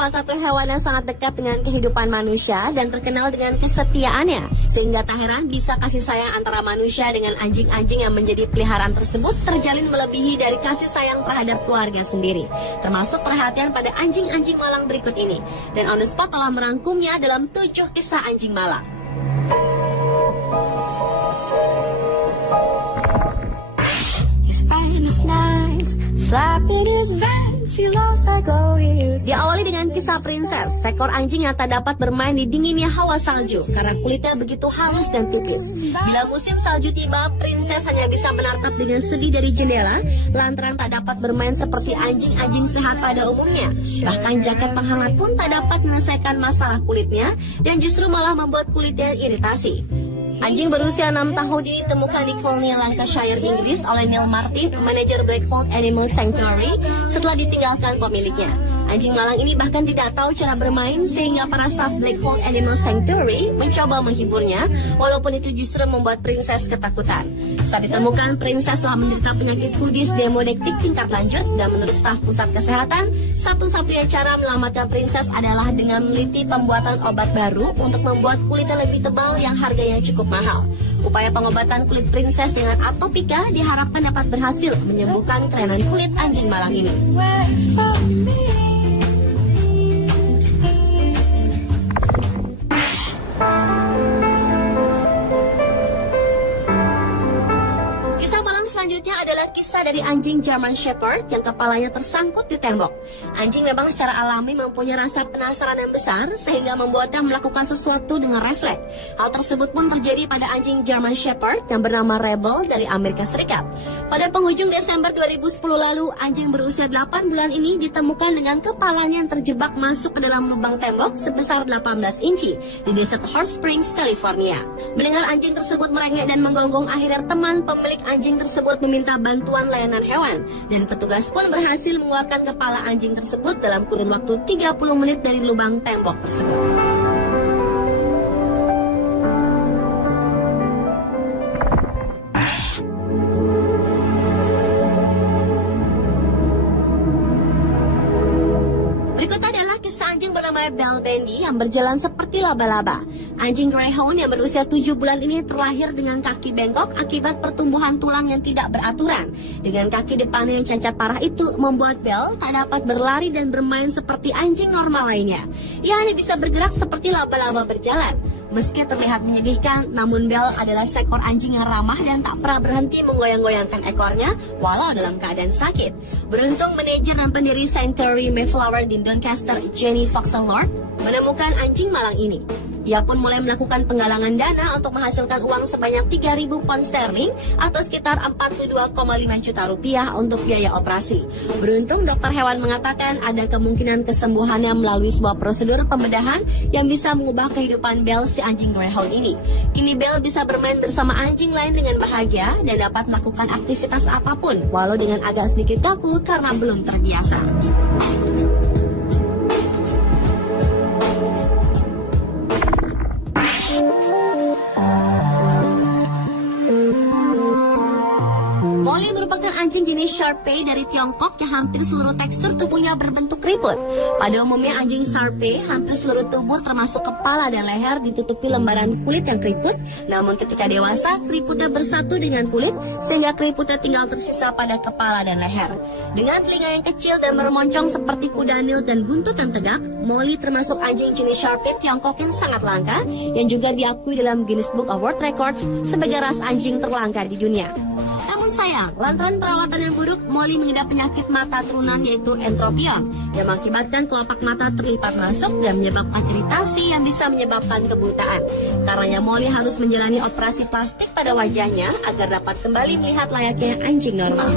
salah satu hewan yang sangat dekat dengan kehidupan manusia dan terkenal dengan kesetiaannya. Sehingga tak heran bisa kasih sayang antara manusia dengan anjing-anjing yang menjadi peliharaan tersebut terjalin melebihi dari kasih sayang terhadap keluarga sendiri. Termasuk perhatian pada anjing-anjing malang berikut ini. Dan On The Spot telah merangkumnya dalam 7 kisah anjing malang. Diawali dengan kisah Princess, seekor anjing yang tak dapat bermain di dinginnya hawa salju karena kulitnya begitu halus dan tipis. Bila musim salju tiba, Princess hanya bisa menatap dengan sedih dari jendela lantaran tak dapat bermain seperti anjing-anjing sehat pada umumnya. Bahkan jaket penghangat pun tak dapat menyelesaikan masalah kulitnya dan justru malah membuat kulitnya iritasi. Anjing berusia 6 tahun ini ditemukan di Colney, Lancashire, Inggris oleh Neil Martin, manajer Blackfold Animal Sanctuary, setelah ditinggalkan pemiliknya. Anjing malang ini bahkan tidak tahu cara bermain sehingga para staf Blackfold Animal Sanctuary mencoba menghiburnya, walaupun itu justru membuat Princess ketakutan. Saat ditemukan, Princess telah menderita penyakit kudis demodektik tingkat lanjut dan menurut staf pusat kesehatan, satu-satunya cara menyelamatkan Princess adalah dengan meneliti pembuatan obat baru untuk membuat kulitnya lebih tebal yang harganya cukup mahal. Upaya pengobatan kulit Princess dengan Atopika diharapkan dapat berhasil menyembuhkan kelainan kulit anjing malang ini. Selanjutnya adalah kisah dari anjing German Shepherd yang kepalanya tersangkut di tembok. Anjing memang secara alami mempunyai rasa penasaran yang besar sehingga membuatnya melakukan sesuatu dengan refleks. Hal tersebut pun terjadi pada anjing German Shepherd yang bernama Rebel dari Amerika Serikat. Pada penghujung Desember 2010 lalu, anjing berusia 8 bulan ini ditemukan dengan kepalanya yang terjebak masuk ke dalam lubang tembok sebesar 18 inci di desa Hot Springs, California. Mendengar anjing tersebut merengek dan menggonggong, akhirnya teman pemilik anjing tersebut meminta bantuan layanan hewan dan petugas pun berhasil mengeluarkan kepala anjing tersebut dalam kurun waktu 30 menit dari lubang tembok tersebut. Berikut adalah kisah anjing bernama Bell Bandy yang berjalan seperti laba-laba. Anjing Greyhound yang berusia 7 bulan ini terlahir dengan kaki bengkok akibat pertumbuhan tulang yang tidak beraturan. Dengan kaki depannya yang cacat parah itu membuat Bell tak dapat berlari dan bermain seperti anjing normal lainnya. Ia hanya bisa bergerak seperti laba-laba berjalan. Meski terlihat menyedihkan, namun Bell adalah seekor anjing yang ramah dan tak pernah berhenti menggoyang-goyangkan ekornya walau dalam keadaan sakit. Beruntung manajer dan pendiri Sanctuary Mayflower di Doncaster, Jenny Foxen-Lord, menemukan anjing malang ini. Ia pun mulai melakukan penggalangan dana untuk menghasilkan uang sebanyak 3.000 pound sterling atau sekitar 42,5 juta rupiah untuk biaya operasi. Beruntung dokter hewan mengatakan ada kemungkinan kesembuhannya melalui sebuah prosedur pembedahan yang bisa mengubah kehidupan Bell si anjing Greyhound ini. Kini Bell bisa bermain bersama anjing lain dengan bahagia dan dapat melakukan aktivitas apapun walau dengan agak sedikit kaku karena belum terbiasa. Molly merupakan anjing jenis Shar-Pei dari Tiongkok yang hampir seluruh tekstur tubuhnya berbentuk keriput. Pada umumnya anjing Shar-Pei hampir seluruh tubuh termasuk kepala dan leher ditutupi lembaran kulit yang keriput. Namun ketika dewasa, keriputnya bersatu dengan kulit sehingga keriputnya tinggal tersisa pada kepala dan leher. Dengan telinga yang kecil dan bermoncong seperti kuda Nil dan buntut yang tegak, Molly termasuk anjing jenis Shar-Pei Tiongkok yang sangat langka yang juga diakui dalam Guinness Book of World Records sebagai ras anjing terlangka di dunia. Namun sayang, lantaran perawatan yang buruk, Molly mengidap penyakit mata turunan yaitu entropion yang mengakibatkan kelopak mata terlipat masuk dan menyebabkan iritasi yang bisa menyebabkan kebutaan. Karenanya Molly harus menjalani operasi plastik pada wajahnya agar dapat kembali melihat layaknya anjing normal.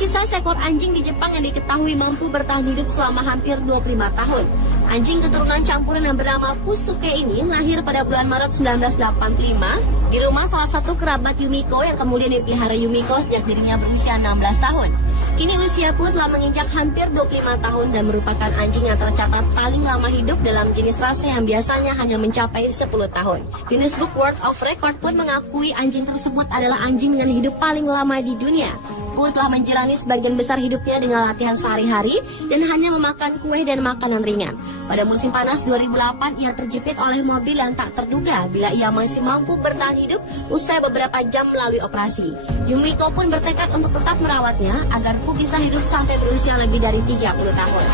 Kisah seekor anjing di Jepang yang diketahui mampu bertahan hidup selama hampir 25 tahun. Anjing keturunan campuran yang bernama Pusuke ini lahir pada bulan Maret 1985 di rumah salah satu kerabat Yumiko yang kemudian dipelihara Yumiko sejak dirinya berusia 16 tahun. Kini usia pun telah menginjak hampir 25 tahun dan merupakan anjing yang tercatat paling lama hidup dalam jenis rasa yang biasanya hanya mencapai 10 tahun. Guinness Book World of Record pun mengakui anjing tersebut adalah anjing dengan hidup paling lama di dunia. Pun telah menjalani sebagian besar hidupnya dengan latihan sehari-hari dan hanya memakan kue dan makanan ringan. Pada musim panas 2008, ia terjepit oleh mobil yang tak terduga bila ia masih mampu bertahan hidup usai beberapa jam melalui operasi. Yumiko pun bertekad untuk tetap merawatnya agar Pu bisa hidup sampai berusia lebih dari 30 tahun.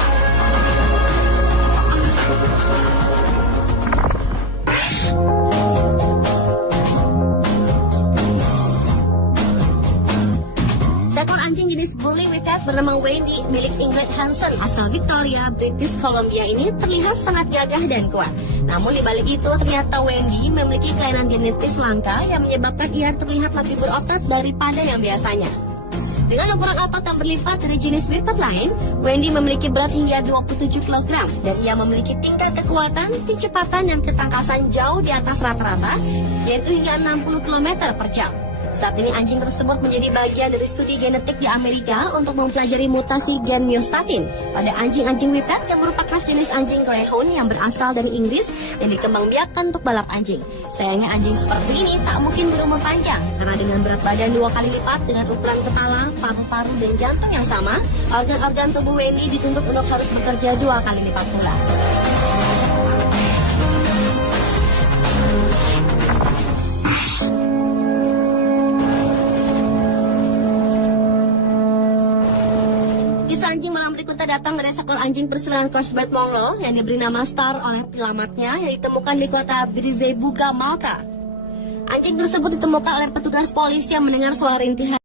Seekor anjing jenis Bully Whippet bernama Wendy milik Ingrid Hansen asal Victoria, British Columbia ini terlihat sangat gagah dan kuat. Namun di balik itu ternyata Wendy memiliki kelainan genetis langka yang menyebabkan ia terlihat lebih berotot daripada yang biasanya. Dengan ukuran otot yang berlipat dari jenis Whippet lain, Wendy memiliki berat hingga 27 kg dan ia memiliki tingkat kekuatan, kecepatan dan ketangkasan jauh di atas rata-rata, yaitu hingga 60 km per jam. Saat ini anjing tersebut menjadi bagian dari studi genetik di Amerika untuk mempelajari mutasi gen myostatin pada anjing-anjing Whippet yang merupakan jenis anjing Greyhound yang berasal dari Inggris yang dikembangbiakkan untuk balap anjing. Sayangnya anjing seperti ini tak mungkin berumur panjang karena dengan berat badan 2 kali lipat dengan ukuran kepala, paru-paru dan jantung yang sama, organ-organ tubuh Wendy dituntut untuk harus bekerja 2 kali lipat pula. Kisah anjing malam berikutnya datang dari seekor anjing persilangan Crossbred Mongrel yang diberi nama Star oleh penyelamatnya yang ditemukan di kota Birzebuga, Malta. Anjing tersebut ditemukan oleh petugas polisi yang mendengar suara rintihan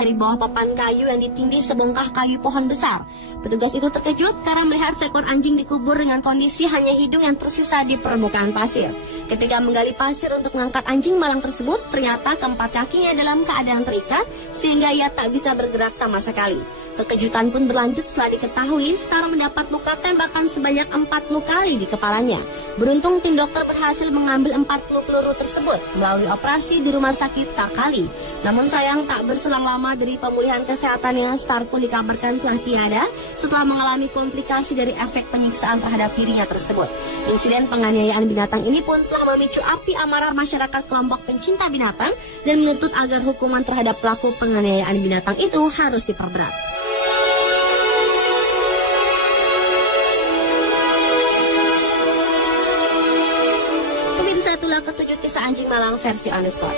dari bawah papan kayu yang ditindih sebongkah kayu pohon besar. Petugas itu terkejut karena melihat seekor anjing dikubur dengan kondisi hanya hidung yang tersisa di permukaan pasir. Ketika menggali pasir untuk mengangkat anjing malang tersebut, ternyata keempat kakinya dalam keadaan terikat sehingga ia tak bisa bergerak sama sekali. Kekejutan pun berlanjut setelah diketahui Star mendapat luka tembakan sebanyak 40 kali di kepalanya. Beruntung tim dokter berhasil mengambil 40 peluru tersebut melalui operasi di rumah sakit Takali. Namun sayang tak berselang lama dari pemulihan kesehatannya, Star pun dikabarkan telah tiada setelah mengalami komplikasi dari efek penyiksaan terhadap dirinya tersebut. Insiden penganiayaan binatang ini pun telah memicu api amarah masyarakat kelompok pencinta binatang dan menuntut agar hukuman terhadap pelaku penganiayaan binatang itu harus diperberat. Pemirsa, itulah ketujuh kisah anjing malang versi On The Spot.